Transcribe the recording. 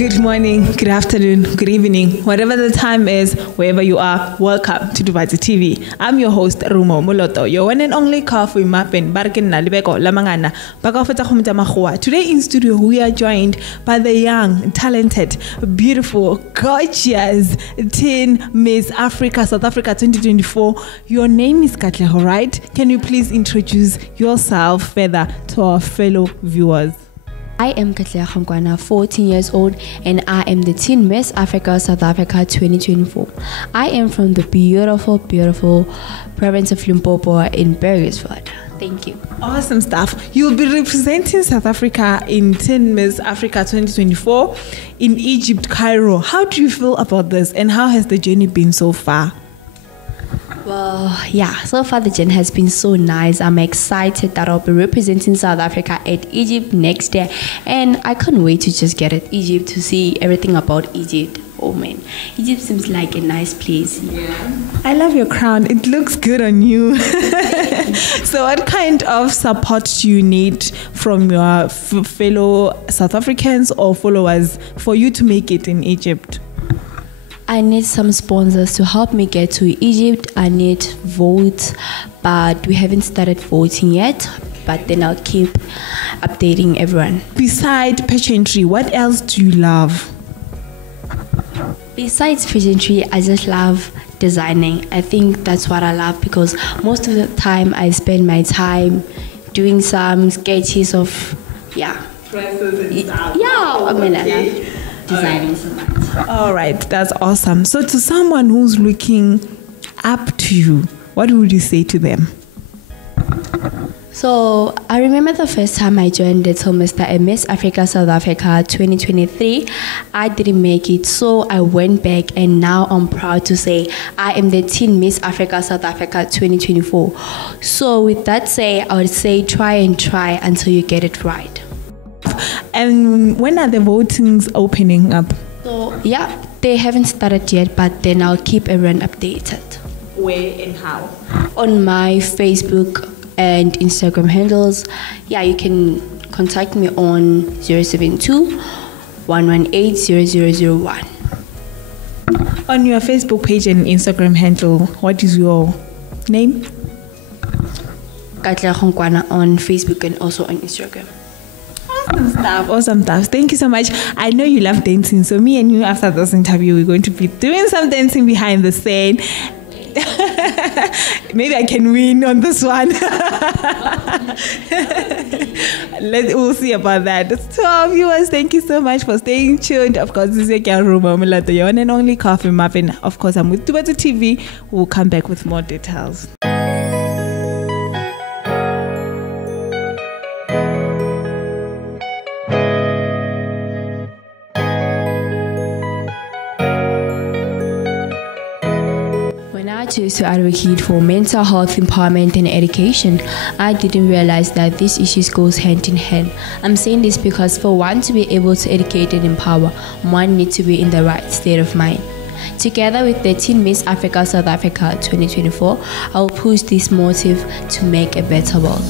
Good morning, good afternoon, good evening, whatever the time is, wherever you are, welcome to Dubai TV. I'm your host, Rumo Moloto, your one and only coffee mapping, Barkin Nalibeko, Lamangana, Bakafeta Humita Mahua. Today in studio, we are joined by the young, talented, beautiful, gorgeous teen Miss Africa, South Africa 2024. Your name is Katlego, right? Can you please introduce yourself further to our fellow viewers? I am Katlego Nkoana, 14 years old, and I am the Teen Miss Africa South Africa 2024. I am from the beautiful province of Limpopo in Burgersfort. Thank you. Awesome stuff. You'll be representing South Africa in Teen Miss Africa 2024 in Egypt, Cairo. How do you feel about this, and how has the journey been so far? Well, yeah, so far the journey has been so nice. I'm excited that I'll be representing South Africa at Egypt next year, and I can't wait to just get at Egypt to see everything about Egypt. Oh man, Egypt seems like a nice place. Yeah. I love your crown. It looks good on you. So what kind of support do you need from your fellow South Africans or followers for you to make it in Egypt? I need some sponsors to help me get to Egypt. I need votes, but we haven't started voting yet. But then I'll keep updating everyone. Besides pageantry, what else do you love? Besides pageantry, I just love designing. I think that's what I love because most of the time I spend my time doing some sketches of, dresses and stuff. Yeah, I mean, I love designing so much. All right, that's awesome. So to someone who's looking up to you, what would you say to them? So I remember the first time I joined Little Mr. and Miss Africa South Africa 2023, I didn't make it, so I went back, and now I'm proud to say I am the Teen Miss Africa South Africa 2024. So with that say, I would say try until you get it right. And when are the votings opening up? So yeah, they haven't started yet, but then I'll keep everyone updated. Where and how? On my Facebook and Instagram handles. Yeah, you can contact me on 072-118-0001. On your Facebook page and Instagram handle, what is your name? Katlego Nkoana on Facebook and also on Instagram. Awesome stuff. Thank you so much. I know you love dancing, so me and you after this interview, we're going to be doing some dancing behind the scene. Maybe I can win on this one. We'll see about that. So our viewers, thank you so much for staying tuned. Of course, this is your one and only coffee muffin. Of course, I'm with Dubai TV. We'll come back with more details. I chose to advocate for mental health empowerment and education. I didn't realize that these issues goes hand in hand. I'm saying this because for one to be able to educate and empower, one needs to be in the right state of mind. Together with the Teen Miss Africa South Africa 2024, I will push this motive to make a better world.